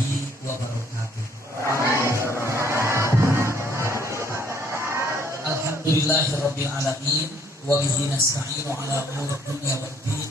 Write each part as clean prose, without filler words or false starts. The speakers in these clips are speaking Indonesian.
warahmatullahi wabarakatuh. Alhamdulillahirabbil alamin wa bihi nasta'inu ala umuri dunya waddin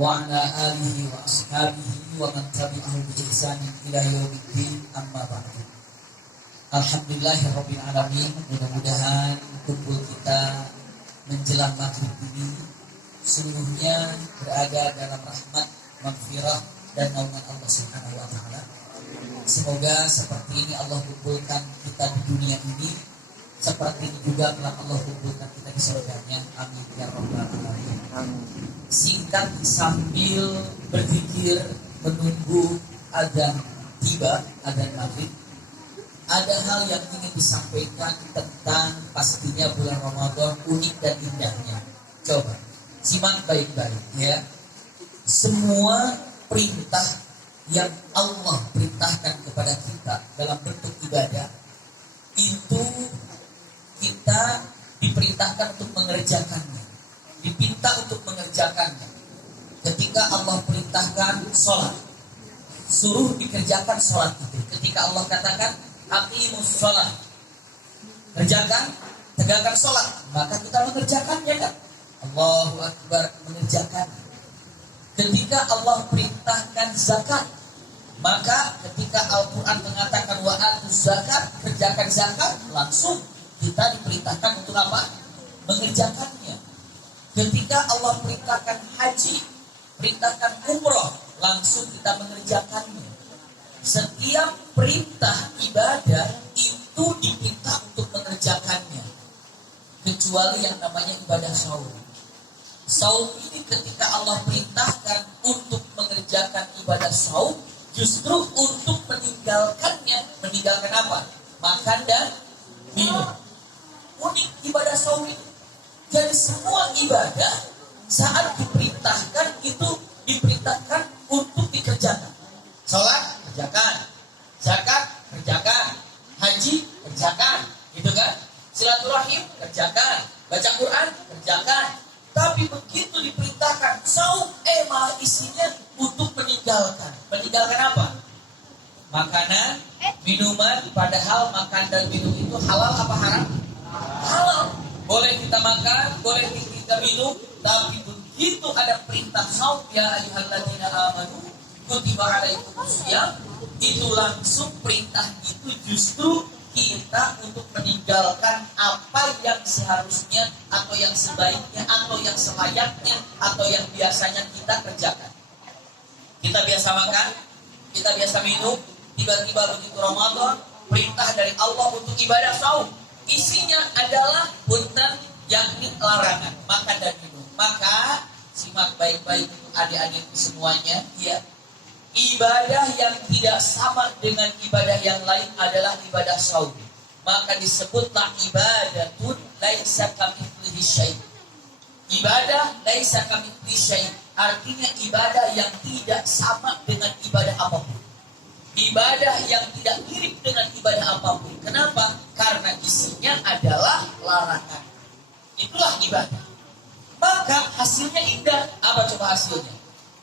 wa ala alihi wa ashabihi wa man tabi'ahu bi ihsanin ila yaumiddin, amma ba'du. Alhamdulillahirabbil alamin, mudah-mudahan kumpul kita menjelang maghrib ini seluruhnya berada dalam rahmat, maghfirah dan naungan Allah Subhanahu wa taala. Semoga seperti ini Allah kumpulkan kita di dunia ini, seperti ini juga telah Allah kumpulkan kita di surganya. Amin ya rabbal alamin. Singkat sambil berzikir menunggu adzan tiba, adzan maghrib, ada hal yang ingin disampaikan tentang pastinya bulan Ramadan unik dan indahnya. Coba simak baik-baik ya. Semua perintah yang Allah perintahkan kepada kita dalam bentuk ibadah itu kita diperintahkan untuk mengerjakannya, dipinta untuk mengerjakannya. Ketika Allah perintahkan sholat, suruh dikerjakan sholat itu. Ketika Allah katakan aqimus sholat, kerjakan, tegakkan sholat, maka kita mengerjakannya kan. Allahu Akbar, mengerjakan. Ketika Allah perintahkan zakat, maka ketika Al-Quran mengatakan wa atuz zakat, kerjakan zakat, langsung kita diperintahkan untuk apa? Mengerjakannya. Ketika Allah perintahkan haji, perintahkan umroh, langsung kita mengerjakannya. Setiap perintah ibadah itu diminta untuk mengerjakannya, kecuali yang namanya ibadah saum. Saum ini ketika Allah perintahkan untuk mengerjakan ibadah saum, justru untuk meninggalkannya. Meninggalkan apa? Makan dan minum. Unik ibadah saum ini. Jadi semua ibadah saat diperintahkan itu diperintahkan untuk dikerjakan. Salat, kerjakan. Zakat, kerjakan. Haji, kerjakan. Gitu kan? Silaturahim, kerjakan. Baca Quran, kerjakan. Tapi begitu diperintahkan saum, malah isinya untuk meninggalkan. Meninggalkan apa? Makanan, minuman. Padahal makan dan minum itu halal apa haram? Halal. Boleh kita makan, boleh kita minum. Tapi begitu ada perintah saum, ya ayyuhalladzina amanu kutiba alaikumusiyam, itu langsung perintah itu justru kita untuk meninggalkan apa yang seharusnya atau yang sebaiknya atau yang selayaknya atau yang biasanya kita kerjakan. Kita biasa makan, kita biasa minum, tiba-tiba begitu Ramadan, perintah dari Allah untuk ibadah saum, isinya adalah punten, yakni larangan makan dan minum. Maka simak baik-baik adik-adik semuanya ya. Ibadah yang tidak sama dengan ibadah yang lain adalah ibadah saum. Maka disebutlah ibadatun laisa kamitslihi syai'. Ibadah laisa kamitslihi syai', artinya ibadah yang tidak sama dengan ibadah apapun. Ibadah yang tidak mirip dengan ibadah apapun. Kenapa? Karena isinya adalah larangan. Itulah ibadah. Maka hasilnya indah. Apa coba hasilnya?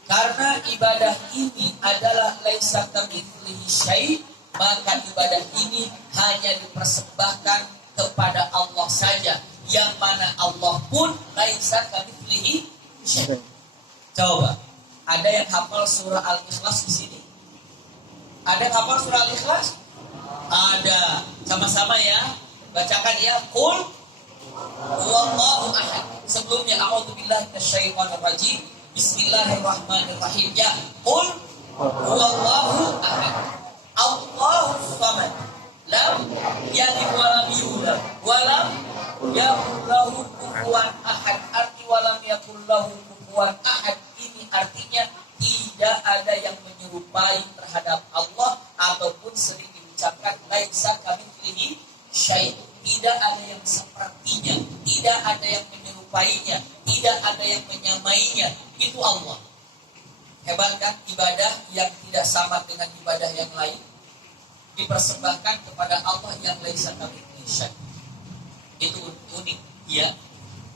Karena ibadah ini adalah laisa kamitslihi syai', maka ibadah ini hanya dipersembahkan kepada Allah saja, yang mana Allah pun laisa kamitslihi syai'. Coba, ada yang hafal surah Al-Ikhlas di sini? Ada yang hafal surah Al-Ikhlas? Ada. Sama-sama ya. Bacakan ya. Qul huwallahu ahad. Sebelumnya a'udzubillahi minasyaitonir rajim. Bismillahirrahmanirrahim. Ya, qul huwallahu ahad. Allahus samad. Lam yalid wa lam yulad wa lam yakul lahu kufuwan ahad. Arti wa lam yakul lahu kufuwan ahad ini artinya tidak ada yang menyerupai terhadap Allah, ataupun sering diucapkan laisa kamitslihi syai'. Tidak ada yang sepertinya, tidak ada yang menyerupainya, tidak ada yang menyamainya. Itu Allah. Hebat kan? Ibadah yang tidak sama dengan ibadah yang lain dipersembahkan kepada Allah yang laisa kamitslihi syai'. Itu unik ya.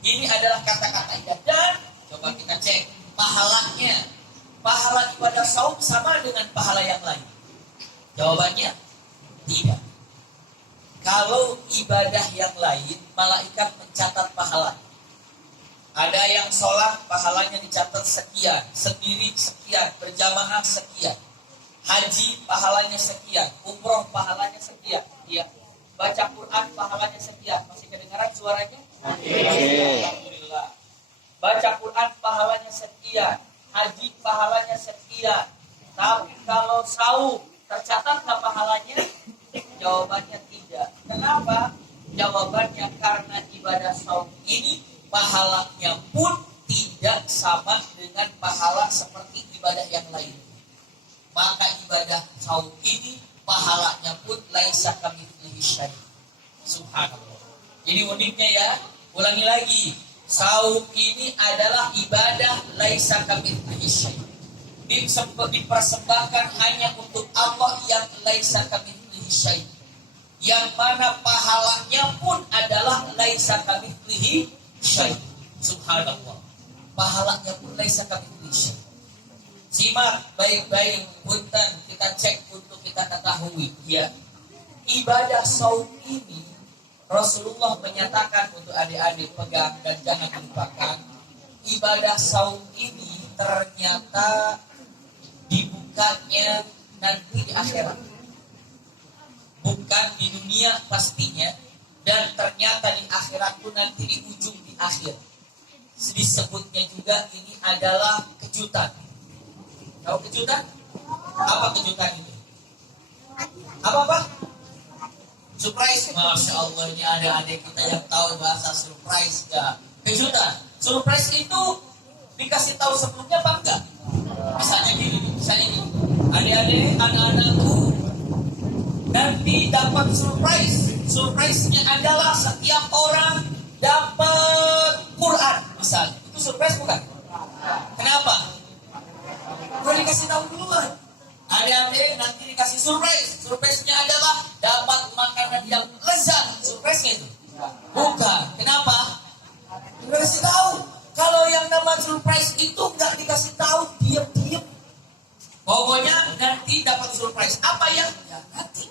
Ini adalah kata-kata indah. Dan coba kita cek pahalanya. Pahala ibadah saum sama dengan pahala yang lain. Jawabannya tidak. Kalau ibadah yang lain, malaikat mencatat pahala. Ada yang sholat, pahalanya dicatat sekian, sendiri sekian, berjamaah sekian. Haji, pahalanya sekian, umroh, pahalanya sekian. Ya. Baca Quran, pahalanya sekian. Masih kedengaran suaranya? Alhamdulillah. Baca Quran, pahalanya sekian. Haji, pahalanya sekian. Tapi kalau saum, tercatat nggak pahalanya? Jawabannya tidak. Kenapa? Jawabannya karena ibadah saum ini pahalanya pun tidak sama dengan pahala seperti ibadah yang lain. Maka ibadah saum ini pahalanya pun laisa kamitslihi syai'. Subhanallah. Jadi uniknya ya, ulangi lagi. Saum ini adalah ibadah laisa kamitslihi syai'. Dipersembahkan hanya untuk Allah yang laisa kamitslihi syai'. Yang mana pahalanya pun adalah laisa kamitslihi syai'. Subhanallah. Pahalanya pun laisa kamitslihi syai'. Simak baik-baik, punten kita cek untuk kita ketahui ya. Ibadah saum ini Rasulullah menyatakan untuk adik-adik pegang dan jangan lupakan. Ibadah saum ini ternyata dibukanya nanti di akhirat. Bukan di dunia pastinya. Dan ternyata di akhirat pun nanti di ujung di akhir. Disebutnya juga ini adalah kejutan. Tahu kejutan? Apa kejutan itu? Apa? Surprise. Masya Allah, ini ada adik kita yang tahu bahasa surprise gak? Kejutan. Surprise itu dikasih tahu sebelumnya apa enggak? Misalnya gini. Adik-adik, anak-anakku nanti dapat surprise. Surprise-nya adalah setiap orang dapat Quran misalnya. Itu surprise bukan? Kenapa? Udah dikasih tahu duluan. Adik-adik nanti dikasih surprise. Surprise-nya adalah dapat makanan yang lezat. Surprise-nya itu bukan. Kenapa? Dikasih tahu. Kalau yang nama surprise itu nggak dikasih tahu, diam-diam. Pokoknya nanti dapat surprise. Apa yang? Ya nanti.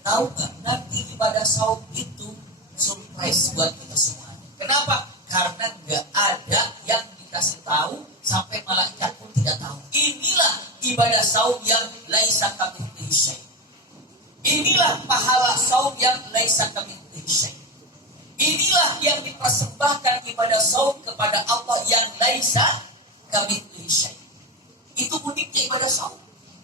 Tahu nggak? Nanti ibadah saum itu surprise buat kita semuanya. Kenapa? Karena nggak ada yang dikasih tahu sampai malaikat pun tidak tahu. Inilah ibadah saum yang laisa kamitslihi syai'. Inilah pahala saum yang laisa kamitslihi syai'. Inilah yang dipersembahkan ibadah saum kepada Allah yang laisa kamitslihi syai'. Itu uniknya ibadah saum.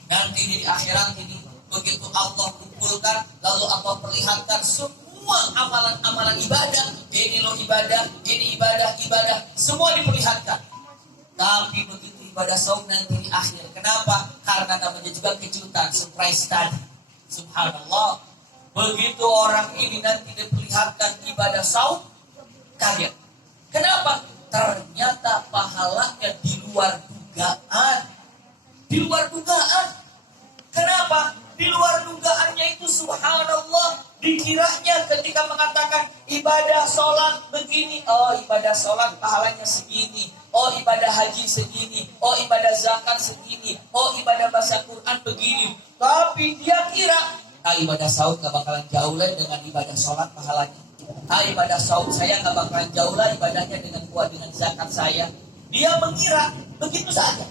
Nanti di akhirat ini begitu Allah kumpulkan, lalu Allah perlihatkan semua amalan-amalan ibadah. Ini loh ibadah, ini ibadah, semua diperlihatkan. Tapi begitu ibadah saum nanti di akhir. Kenapa? Karena namanya juga kejutan, surprise tadi. Subhanallah. Begitu orang ini nanti diperlihatkan ibadah saum, kaget. Kenapa? Ternyata pahalanya di luar dugaan. Di luar dugaan. Kenapa? Di luar dugaannya itu subhanallah. Dikiranya ketika mengatakan ibadah sholat begini. Oh ibadah sholat pahalanya segini. Oh ibadah haji segini. Oh ibadah zakat segini. Oh ibadah baca Quran begini. Tapi dia kira ibadah saum gak bakalan jauh lah dengan ibadah sholat pahalanya. Ibadah saum saya gak bakalan jauh lah ibadahnya dengan zakat saya. Dia mengira begitu saja.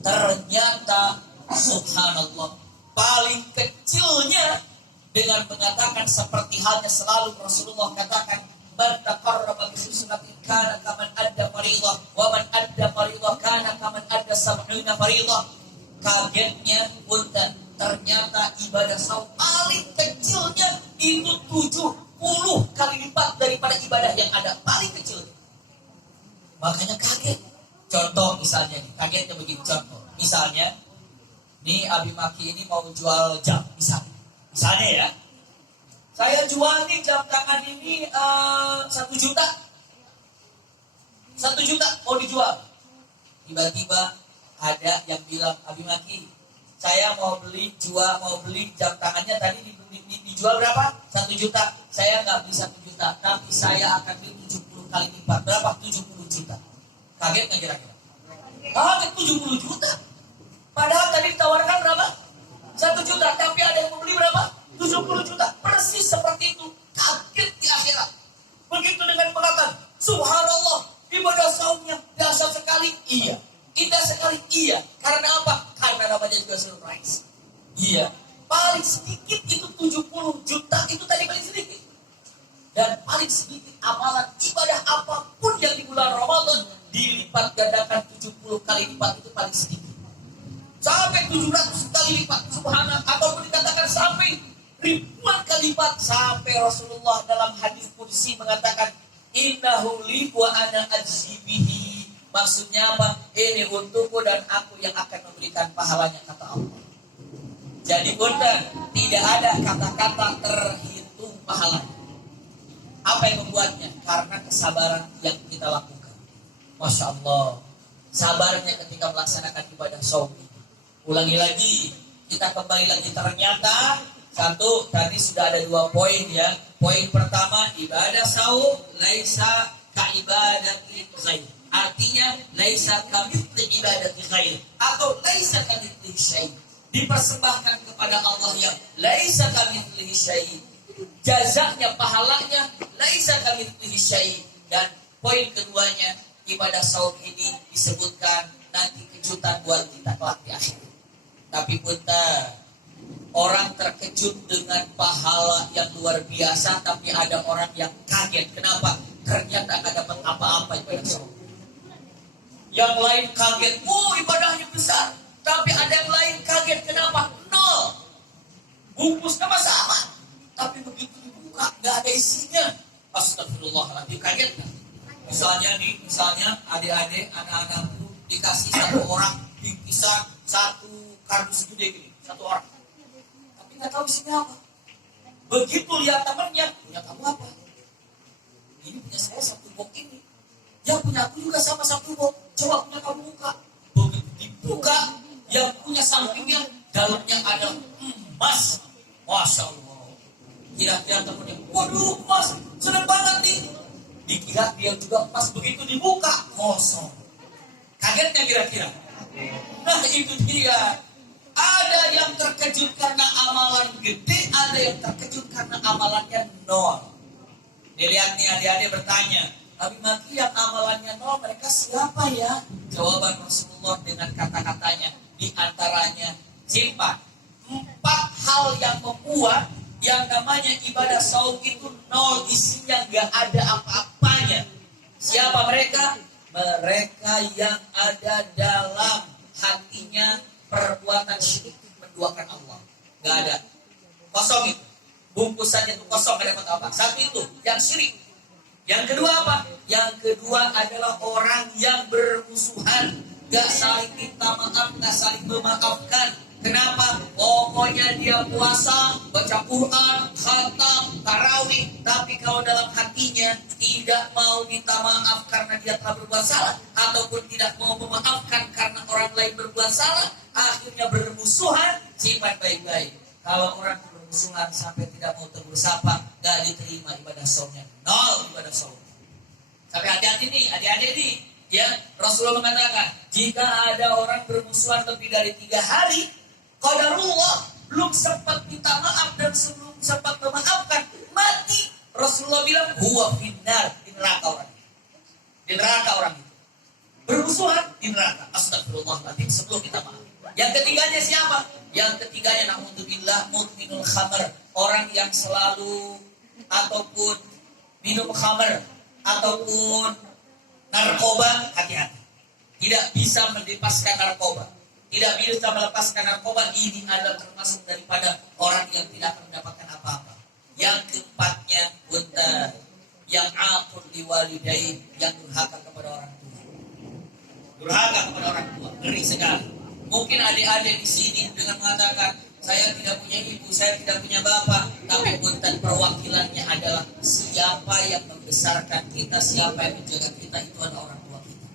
Ternyata subhanallah, paling kecilnya dengan mengatakan seperti halnya selalu Rasulullah katakan, man taqarraba bi sunnatin kana kaman adda fardhah wa man adda fardhah kana kaman adda 70 fardhah. Kagetnya punten, ternyata ibadah saum paling kecilnya itu 70 kali lipat daripada ibadah yang ada, paling kecil. Makanya kaget. Contoh misalnya nih, kagetnya begini contoh. Misalnya, nih Abi Maki ini mau jual jam, misalnya ya. Saya jual nih jam tangan ini 1 juta. 1 juta mau dijual. Tiba-tiba ada yang bilang, Abi Maki, saya mau beli jam tangannya tadi dijual berapa? 1 juta. Saya nggak beli 1 juta, tapi saya akan beli 70 kali lipat. Berapa? 70 juta. Kaget nggak kira-kira? Kaget 70 juta. Padahal tadi ditawarkan berapa? 1 juta. Tapi juga surprise. Iya, paling sedikit itu 70 juta, itu tadi paling sedikit. Dan paling sedikit amalan ibadah apapun yang di bulan Ramadan dilipat gandakan 70 kali lipat, itu paling sedikit. Sampai 700 kali lipat, subhanallah, ataupun dikatakan sampai ribuan kali lipat. Sampai Rasulullah dalam hadis qudsi mengatakan, innahu li wa ana ajzibihi. Maksudnya apa? Ini untukku dan aku yang akan memberikan pahalanya, kata Allah. Jadi bunda, tidak ada kata-kata terhitung pahalanya. Apa yang membuatnya? Karena kesabaran yang kita lakukan. Masya Allah, sabarnya ketika melaksanakan ibadah saum. Ulangi lagi, kita kembali lagi. Ternyata satu, tadi sudah ada 2 poin ya. Poin pertama, ibadah saum laisa ka ibadati ghair. Artinya laisa kamitsli ibadati ghair, atau laisa kamitsli syai'. Dipersembahkan kepada Allah yang laisa kamitsli syai'. Jazaknya, pahalanya laisa kamitsli syai'. Dan poin keduanya, ibadah saum ini disebutkan nanti kejutan buat kita kelak di akhir. Tapi punten, orang terkejut dengan pahala yang luar biasa, tapi ada orang yang kaget. Kenapa? Ternyata nggak dapat apa-apa ibadah saum. Yang lain kaget, ibadahnya besar. Tapi ada yang lain kaget, kenapa? 0. Bungkusnya sama, tapi begitu dibuka nggak ada isinya. Astagfirullahaladzim, kaget kan? Misalnya adik-adik, anak-anakku dikasih 1 orang bingkisan 1 kardus gede gini, 1 orang. Tapi nggak tahu isinya apa. Begitu lihat temannya, punya kamu apa? Ini punya saya 1 box ini. Yang punya aku juga sama 1 box. Coba punya kamu buka. Begitu dibuka, yang punya sampingnya dalamnya ada emas. Masya Allah. Kira-kira temennya, waduh emas, senang banget nih. Dikira dia juga emas, begitu dibuka, kosong. Kagetnya kira-kira. Nah itu dia. Ada yang terkejut karena amalan gede, ada yang terkejut karena amalannya 0. Dilihat nih adik-adik bertanya, Abi Maki yang amalannya 0, mereka siapa ya? Jawaban Rasulullah dengan kata-katanya, di antaranya simpan 4 hal yang membuat yang namanya ibadah saum itu 0 isinya, gak ada apa-apanya. Siapa mereka? Mereka yang ada dalam hatinya perbuatan syirik, menduakan Allah. Gak ada. Kosong itu. Bungkusannya itu kosong, gak dapat apa. Satu itu, yang syirik. Yang kedua apa? Yang kedua adalah orang yang bermusuhan. Gak saling minta maaf, gak saling memaafkan. Kenapa? Pokoknya dia puasa, baca Quran, khatam, tarawih, tapi kalau dalam hatinya tidak mau minta maaf karena dia telah berbuat salah, ataupun tidak mau memaafkan karena orang lain berbuat salah, akhirnya bermusuhan. Simpan baik-baik. Kalau orang bermusuhan sampai tidak mau tegur sapa, gak diterima ibadah saumnya. 0 ibadah saum. Sampai hati-hati nih, adik-adik nih. Ya, Rasulullah mengatakan, jika ada orang bermusuhan lebih dari 3 hari, qadarullah, belum sempat minta maaf dan sebelum sempat memaafkan, mati. Rasulullah bilang, huwa finnar, di neraka orang itu. Di neraka orang itu. Bermusuhan di neraka. Astagfirullahaladzim, sebelum kita maaf. Yang ketiganya siapa? Yang ketiganya, na'udzubillah, mudminul khamr. Orang yang selalu ataupun minum khamr ataupun narkoba, hati-hati. Tidak bisa melepaskan narkoba. Tidak bisa melepaskan narkoba. Ini adalah termasuk daripada orang yang tidak akan mendapatkan apa-apa. Yang keempatnya, bunta, yang aqul liwalidain, yang durhaka kepada orang tua. Durhaka kepada orang tua, ngeri sekali. Mungkin adik-adik di sini dengan mengatakan, saya tidak punya ibu, saya tidak punya bapak. Tapi bunta, perwakilannya adalah siapa yang membesarkan kita, siapa yang menjaga kita, itu adalah orang tua kita.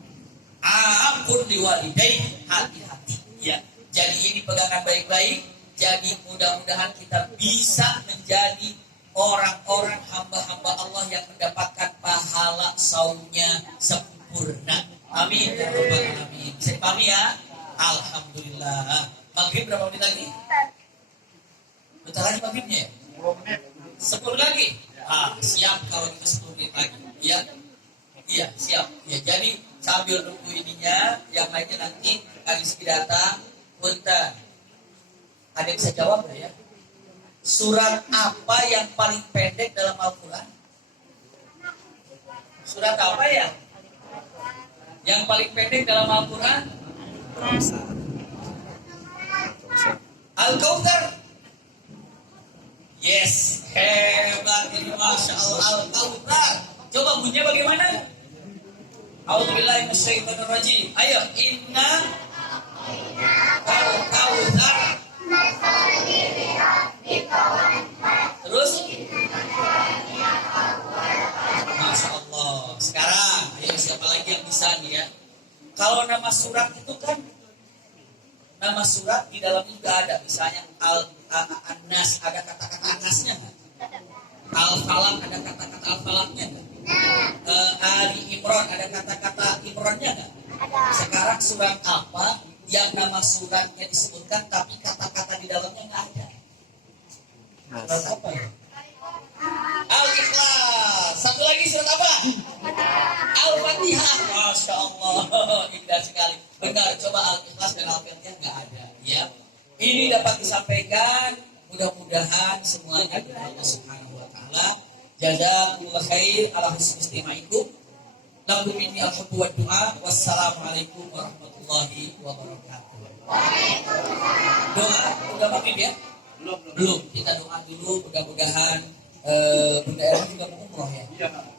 Aqul liwalidain, hati-hati. Ya, jadi ini pegangan baik-baik. Jadi mudah-mudahan kita bisa menjadi orang-orang hamba-hamba Allah yang mendapatkan pahala saumnya sempurna. Amin ya rabbal alamin. Bisa dipahami ya? Alhamdulillah. Maghrib berapa menit lagi? Bentar lagi maghribnya ya? 10 lagi. Siap kalau kita 10 menit lagi. Iya. Iya, siap. Ya, jadi sambil nunggu ininya, yang lainnya nanti kali datang. Punten, Ada yang bisa jawab nggak ya? Surat apa yang paling pendek dalam Al-Quran? Surat apa ya? Yang paling pendek dalam Al-Quran? Al-Kautsar. Yes, hebat ini, Masya Allah. Al-Kautsar. Coba bunyinya bagaimana? A'udzubillahi minasyaitonir rajim. Ayo, inna Al-Kautsar. Terus? Masya Allah. Sekarang, ayo siapa lagi yang bisa nih ya? Kalau nama surat itu kan, nama surat di dalamnya juga ada. Misalnya An-Nas, ada kata-kata An-Nasnya kan? Al-Falaq, ada kata-kata Al-Falaqnya kan? Ali Imran, ada kata-kata Imrannya kan? Sekarang surat apa yang nama suratnya disebutkan tapi kata-kata di dalamnya nggak ada? Surat apa ya? Al-Ikhlas. Satu lagi surat apa? Al-Fatihah. Masya Allah, indah sekali. Benar, coba Al-Ikhlas dan Al-Fatihah nggak ada. Ya, ini dapat disampaikan. Mudah-mudahan semuanya dari Allah Subhanahu Wa Taala. Jazakumullah khair ala husni istimaikum. Lakum minni al-hubbu wa du'a. Wassalamualaikum warahmatullahi wabarakatuh. Doa udah maghrib ya? Belum. Kita doa dulu, mudah-mudahan Bunda Erni juga mau umroh ya?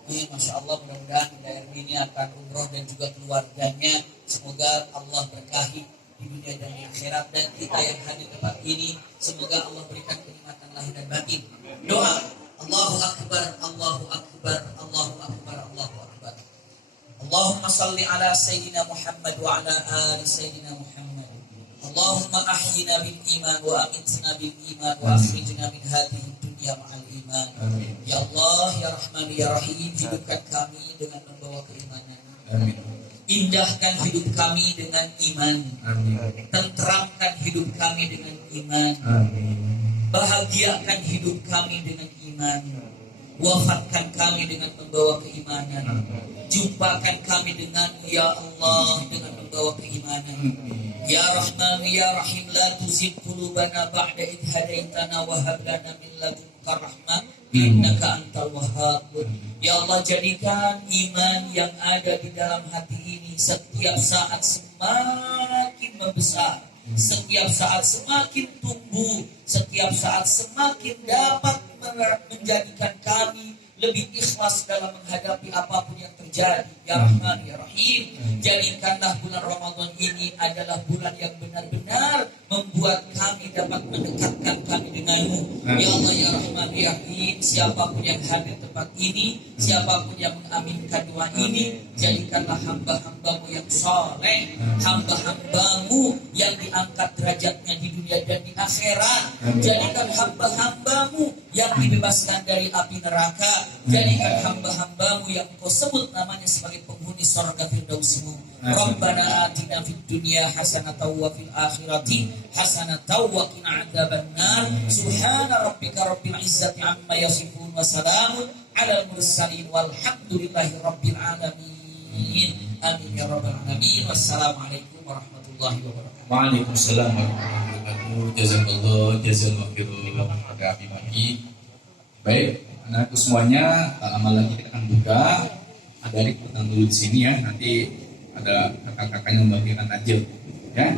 Iya, Masya Allah, mudah-mudahan Bunda Erni ini akan umroh dan juga keluarganya. Semoga Allah berkahi di dunia dan di akhirat, dan kita yang hadir tempat ini semoga Allah berikan kenikmatan lahir dan batin. Doa. Allahu Akbar, Allahu Akbar, Allahu Akbar, Allahu Akbar. Allahumma salli ala Sayyidina Muhammad wa ala ali Sayyidina Muhammad. Allahumma ahyina bil iman wa amitna bil iman wa akhrijna min hadhihi dunya ma'al iman. Amin. Ya Allah, ya Rahman, ya Rahim, hidupkan kami dengan membawa keimanan. Amin. Indahkan hidup kami dengan iman. Amin. Tenteramkan hidup kami dengan iman. Amin. Bahagiakan hidup kami dengan iman. Wafatkan kami dengan membawa keimanan. Jumpakan kami denganmu ya Allah dengan membawa keimanan. Ya Rahman ya Rahim, la tuzigh qulubana ba'da idh hadaitana wa hab lana min ladunka rahmah innaka antal wahhab. Ya Allah, jadikan iman yang ada di dalam hati ini setiap saat semakin membesar, setiap saat semakin tumbuh, setiap saat semakin dapat menjadikan kami lebih ikhlas dalam menghadapi apapun yang terjadi. Ya Rahman ya Rahim, jadikanlah bulan Ramadan ini adalah bulan yang benar-benar membuat kami dapat mendekatkan kami denganmu. Ya Allah ya Rahman ya Rahim, siapapun yang hadir tempat ini, siapapun yang mengaminkan doa ini, jadikanlah hamba-hambamu yang soleh, hamba-hambamu yang diangkat derajatnya di dunia dan di akhirat. Jadikan hamba-hambamu yang dibebaskan dari api neraka. Jadikan hamba-hambamu yang kau sebut namanya sebagai penghuni surga firdausimu. Rabbana atina fid dunya hasanatan wa fil akhirati hasanatan wa qina adzabannar. Subhana rabbika rabbil izzati amma yasifun wa salamun alal mursalin walhamdulillahi rabbil alamin. Amin ya rabbal alamin. Wassalamualaikum warahmatullahi wabarakatuh. Waalaikumsalam warahmatullahi wabarakatuh. Jazakallahu khairan. Baik, anakku semuanya, tak lama lagi kita akan buka. Ada adik petang dulu di sini ya. Nanti ada kakak-kakaknya membagikan takjil. Ya,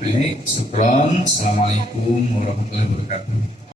baik. Syukron. Assalamualaikum warahmatullahi wabarakatuh.